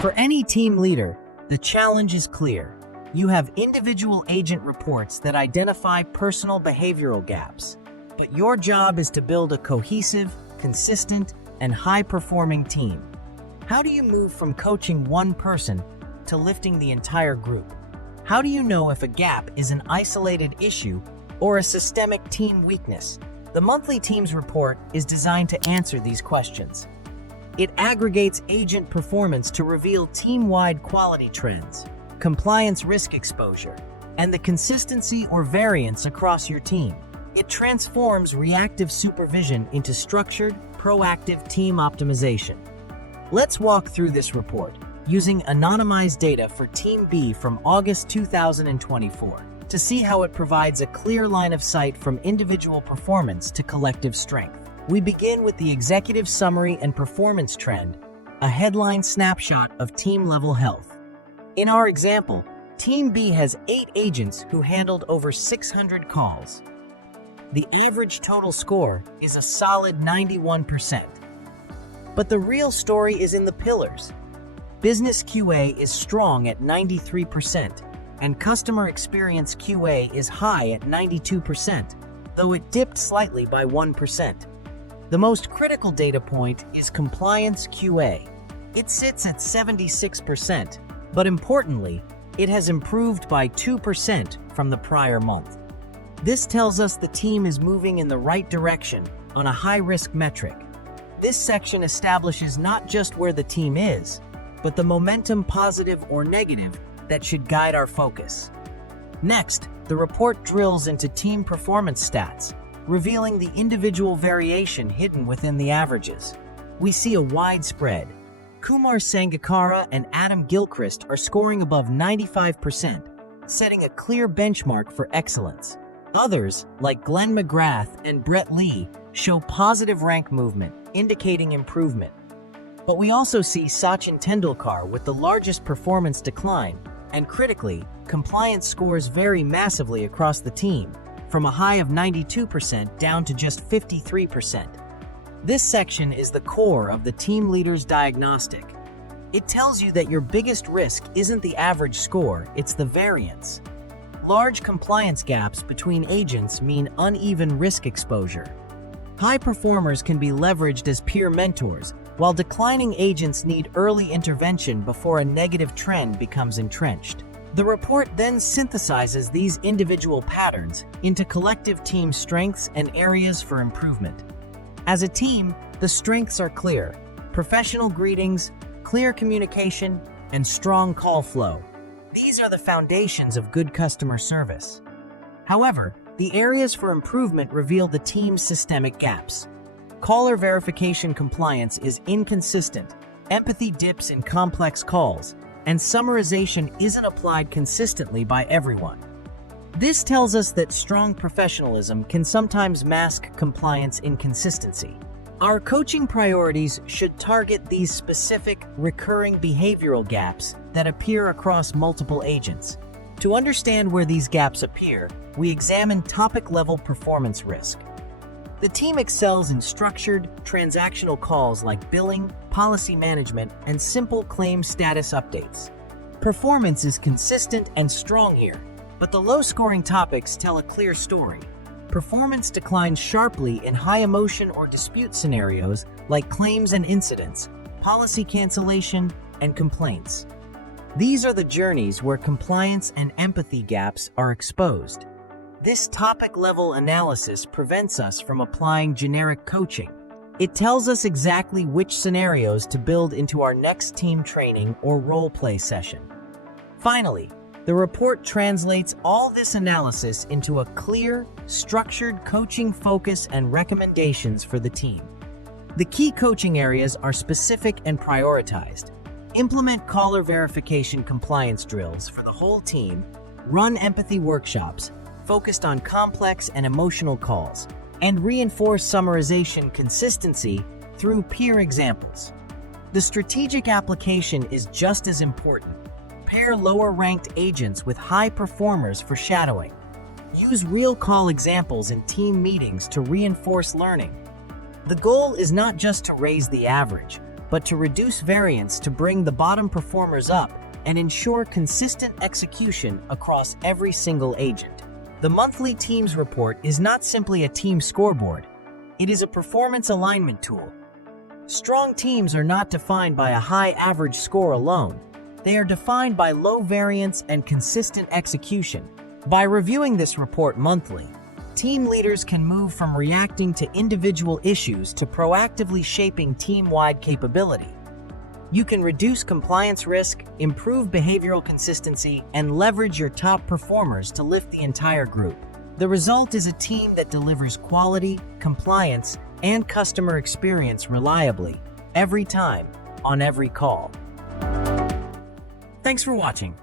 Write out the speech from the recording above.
For any team leader, the challenge is clear. You have individual agent reports that identify personal behavioral gaps, but your job is to build a cohesive, consistent, and high-performing team. How do you move from coaching one person to lifting the entire group? How do you know if a gap is an isolated issue or a systemic team weakness? The monthly Teams report is designed to answer these questions. It aggregates agent performance to reveal team-wide quality trends, compliance risk exposure, and the consistency or variance across your team. It transforms reactive supervision into structured, proactive team optimization. Let's walk through this report using anonymized data for Team B from August 2024 to see how it provides a clear line of sight from individual performance to collective strength. We begin with the executive summary and performance trend, a headline snapshot of team-level health. In our example, Team B has 8 agents who handled over 600 calls. The average total score is a solid 91%. But the real story is in the pillars. Business QA is strong at 93%, and customer experience QA is high at 92%, though it dipped slightly by 1%. The most critical data point is compliance QA. It sits at 76%, but importantly, it has improved by 2% from the prior month. This tells us the team is moving in the right direction on a high-risk metric. This section establishes not just where the team is, but the momentum, positive or negative, that should guide our focus. Next, the report drills into team performance stats, revealing the individual variation hidden within the averages. We see a wide spread. Kumar Sangakkara and Adam Gilchrist are scoring above 95%, setting a clear benchmark for excellence. Others, like Glenn McGrath and Brett Lee, show positive rank movement, indicating improvement. But we also see Sachin Tendulkar with the largest performance decline, and critically, compliance scores vary massively across the team, from a high of 92% down to just 53%. This section is the core of the team leader's diagnostic. It tells you that your biggest risk isn't the average score, it's the variance. Large compliance gaps between agents mean uneven risk exposure. High performers can be leveraged as peer mentors, while declining agents need early intervention before a negative trend becomes entrenched. The report then synthesizes these individual patterns into collective team strengths and areas for improvement. As a team, the strengths are clear: professional greetings, clear communication, and strong call flow. These are the foundations of good customer service. However, the areas for improvement reveal the team's systemic gaps. Caller verification compliance is inconsistent, empathy dips in complex calls, and summarization isn't applied consistently by everyone. This tells us that strong professionalism can sometimes mask compliance inconsistency. Our coaching priorities should target these specific, recurring behavioral gaps that appear across multiple agents. To understand where these gaps appear, we examine topic-level performance risk. The team excels in structured, transactional calls like billing, policy management, and simple claim status updates. Performance is consistent and strong here, but the low-scoring topics tell a clear story. Performance declines sharply in high-emotion or dispute scenarios like claims and incidents, policy cancellation, and complaints. These are the journeys where compliance and empathy gaps are exposed. This topic-level analysis prevents us from applying generic coaching. It tells us exactly which scenarios to build into our next team training or role-play session. Finally, the report translates all this analysis into a clear, structured coaching focus and recommendations for the team. The key coaching areas are specific and prioritized. Implement caller verification compliance drills for the whole team, run empathy workshops focused on complex and emotional calls, and reinforce summarization consistency through peer examples. The strategic application is just as important. Pair lower-ranked agents with high performers for shadowing. Use real call examples in team meetings to reinforce learning. The goal is not just to raise the average, but to reduce variance to bring the bottom performers up and ensure consistent execution across every single agent. The monthly teams report is not simply a team scoreboard. It is a performance alignment tool. Strong teams are not defined by a high average score alone. They are defined by low variance and consistent execution. By reviewing this report monthly, team leaders can move from reacting to individual issues to proactively shaping team-wide capability. You can reduce compliance risk, improve behavioral consistency, and leverage your top performers to lift the entire group. The result is a team that delivers quality, compliance, and customer experience reliably, every time, on every call. Thanks for watching.